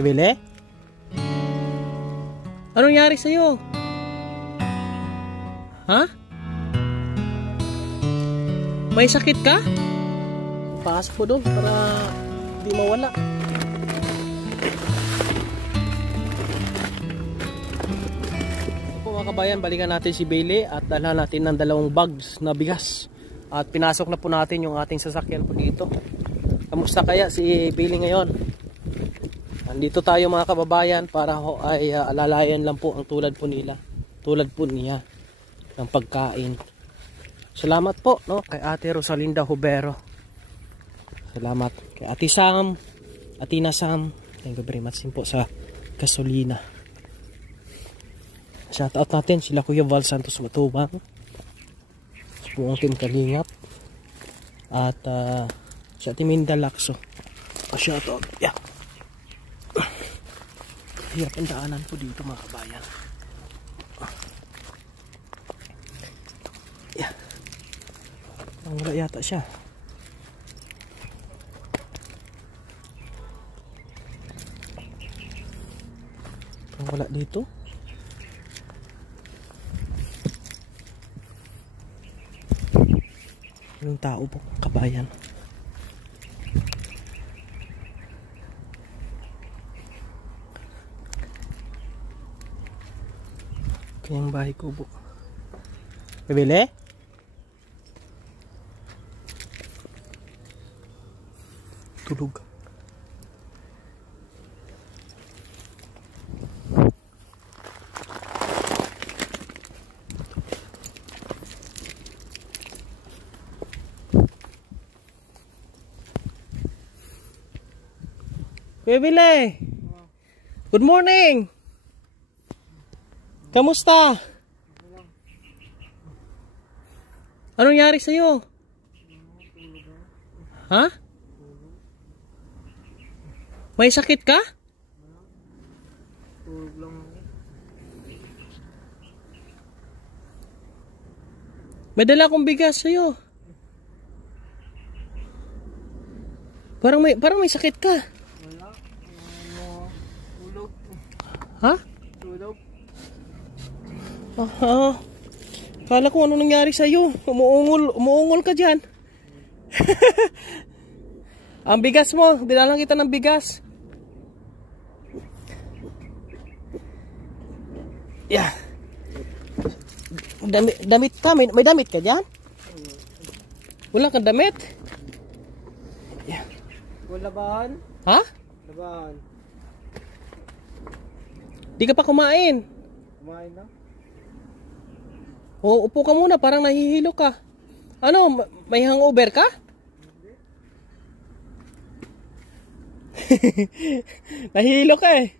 Bibili? Anong nangyari sa'yo? Ha? May sakit ka? Pasok ko doon para di mawala. Po mga kabayan, balikan natin si Bailey at dalhan natin ng 2 bags na bigas. At pinasok na po natin yung ating sasakyan po dito. Kamusta kaya si Bailey ngayon? Nandito tayo mga kababayan para ay alalayan lang po ang tulad po nila. Tulad po niya ng pagkain. Salamat po no kay Ate Rosalinda Hubero. Salamat kay Ate Sam, Atina Sam. Thank you very much din po sa gasolina. Shoutout natin sila Kuya Val Santos Matubang. Sa buong team Kalingap. At sa Ate Minda Lacso. Shoutout. Yeah. Hirap ang daanan po dito mga kabayan. Yeah. Wala yata siya. Wala dito. Yung tao po kabayan. Yung bahay kubo. Bibili? Tulog. Bibili! Good morning! Kamusta? Anong nangyari sa'yo? Ha? May sakit ka? May dala akong bigas sa'yo. Parang may sakit ka. Tulog. Ha? Tulog. Kala ko ano nangyari sa'yo. Umuungol ka dyan. Ang bigas mo, dinalang kita ng bigas. Yeah. Damit ka? May damit ka dyan? Wala kang damit? Yeah. Wala labahan? Ha? Labahan. Di ka pa kumain. Kumain na? O, upo ka muna, parang nahihilo ka. Ano, may hangover ka? Nahihilo ka eh.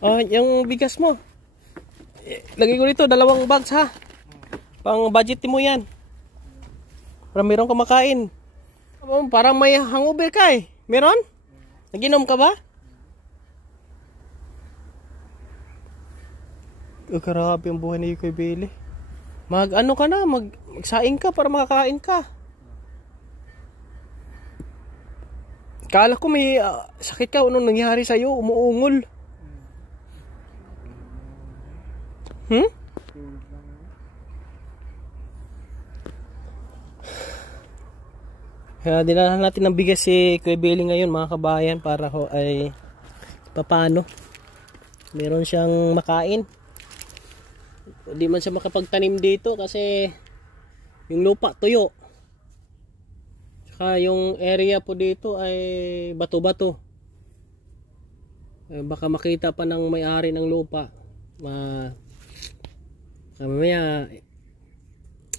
Oh, yung bigas mo. Lagay ko dito, 2 bags ha. Pang budget mo yan. Para meron ka makain. Parang may hangover ka eh. Meron? Naginom ka ba? Grabe ang buhay ni Kuya Bailey. Mag-ano ka na, magsaing ka para makakain ka. Kala ko may sakit ka, anong nangyari sa'yo? Umuungol. Kaya dinalahan natin ng bigas si Kuya Bailey ngayon mga kabayan para ho ay paano meron siyang makain. Hindi man siya makapagtanim dito kasi yung lupa tuyo. Tsaka yung area po dito ay bato-bato. Baka makita pa ng may-ari ng lupa. Mamaya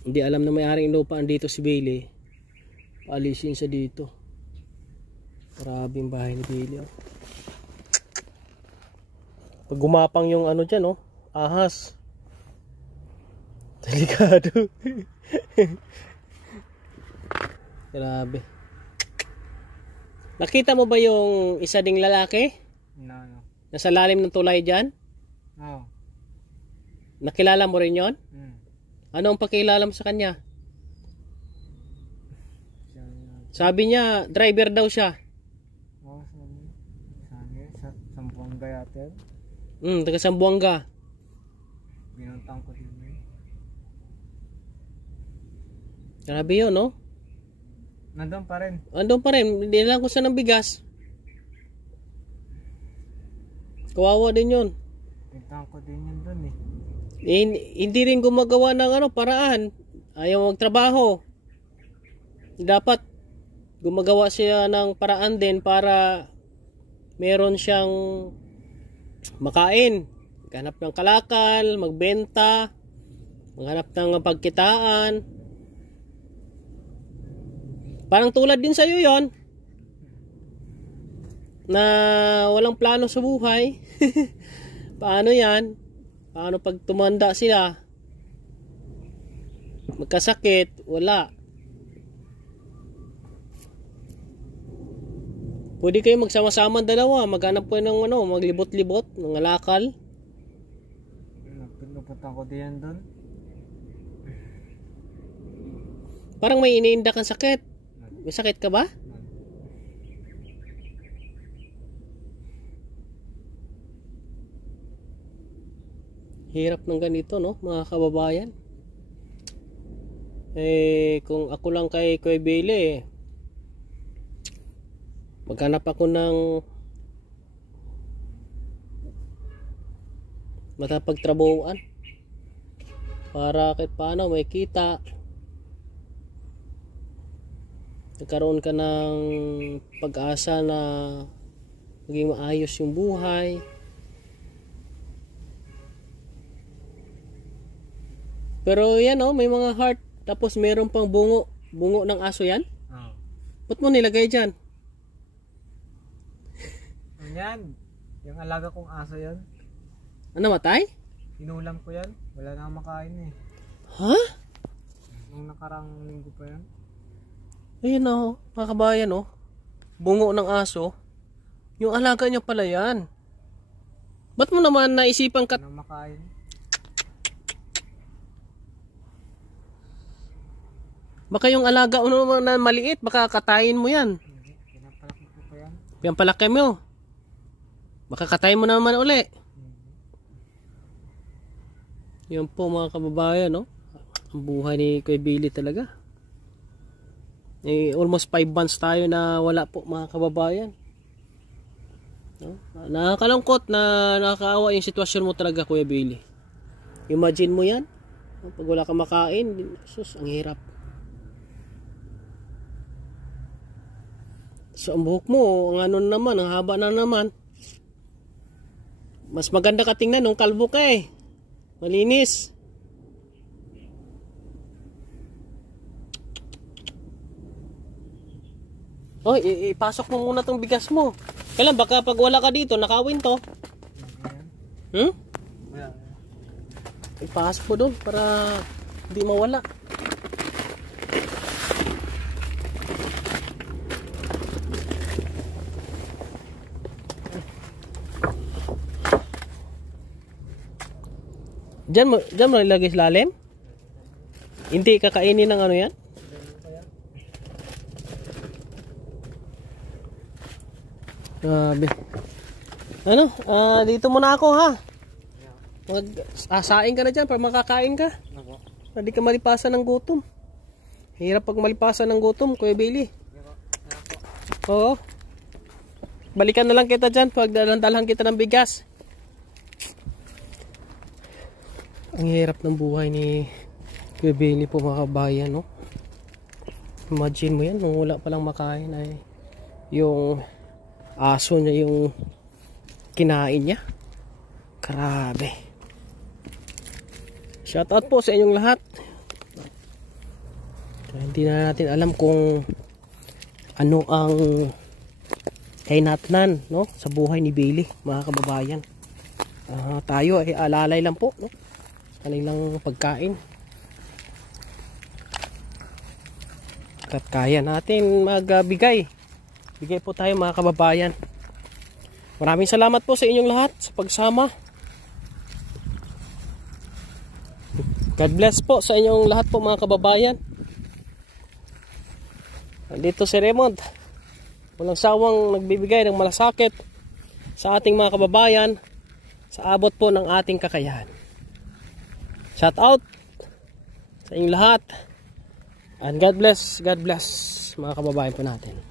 hindi alam na may-ari ng lupa andito si Bailey. Paalisin siya dito. Maraming bahay ni Bailey. Oh. Pag gumapang yung ano dyan, oh, ahas. Delikado. Grabe. Nakita mo ba yung isa ding lalaki? No. Nasa lalim ng tulay dyan? No. Nakilala mo rin yon? Hmm. Ano ang pakilala mo sa kanya? Sabi niya, driver daw siya. Oo, sabi sa Sambuanga yata yan. Taga Sambuanga. Binuntang ko din yun. Grabe yun, no? Nandun pa rin. Andun pa rin, hindi lang kung saan ang bigas. Kawawa din yun. Binuntang ko din yun dun eh. Hindi rin gumagawa ng paraan. Ayaw magtrabaho. Dapat gumagawa siya ng paraan din para meron siyang makain. Maghanap ng kalakal, magbenta, maghanap ng pagkitaan. Parang tulad din sa'yo yon na walang plano sa buhay. Paano yan? Paano pag tumanda sila? Magkasakit? Wala. Pwede kayo magsama-sama dalawa. Maghanap po ng maglibot-libot, ng alakal. Pinupunta ko din yan dun. Parang may iniinda kang sakit. May sakit ka ba? Hirap ng ganito, no, mga kababayan. Kung ako lang kay Kuya Billy, maghanap ako ng matapagtrabahuan para kahit paano may kita, nagkaroon ka ng pag-asa na maging maayos yung buhay. Pero yan, may mga heart, tapos meron pang bungo ng aso yan. Oo. Ba't mo nilagay dyan? Yan. Yung alaga kong aso yan. Ano, matay? Inulam ko yan. Wala na akong makain eh. Ha? Nung nakarang linggo pa yan. Ayun mga kabayan, bungo ng aso. Yung alaga niya pala yan. Ba't mo naman naisipan Wala na makain. Baka yung alaga na maliit, baka katayin mo yan. Hindi. Pinapalaki ko pa yan. Pinapalaki mo. Baka katayin mo naman uli. Yun po mga kababayan, ang buhay ni Kuya Billy talaga. Almost 5 months tayo na wala po mga kababayan. Nakakalungkot na nakakaawa yung sitwasyon mo talaga, Kuya Billy. Imagine mo yan. Pag wala ka makain, sus, ang hirap. So ang buhok mo, ang naman, ang haba na naman. Mas maganda ka tingnan nung kalbo ka eh. Malinis. Ipasok mo muna tong bigas mo. Kailan baka pag wala ka dito, nakawin to. Wala. Ipasok mo doon para hindi mawala. Diyan mo ilagay sa lalim? Hindi kakainin ng yan? Grabe. Dito muna ako ha. Saing ka na dyan para makakain ka. Hindi ka malipasan ng gutom. Hirap pag malipasan ng gutom, Kuya Billy. Oo. Balikan na lang kita dyan pag dalang kita ng bigas. Ang hirap ng buhay ni Kuya Billy po mga kabayan, Imagine mo yan, nung wala palang makain ay yung aso niya yung kinain niya. Grabe. Shoutout po sa inyong lahat. Hindi na natin alam kung ano ang kainatnan, sa buhay ni Billy, mga kababayan. Tayo ay alalay lang po, kanilang pagkain. At kaya natin magbigay. Bigay po tayo mga kababayan. Maraming salamat po sa inyong lahat sa pagsama. God bless po sa inyong lahat po mga kababayan. Dito si Raymond. Walang sawang nagbibigay ng malasakit sa ating mga kababayan sa abot po ng ating kakayahan. Shout out sa inyong lahat. And God bless mga kababayan po natin.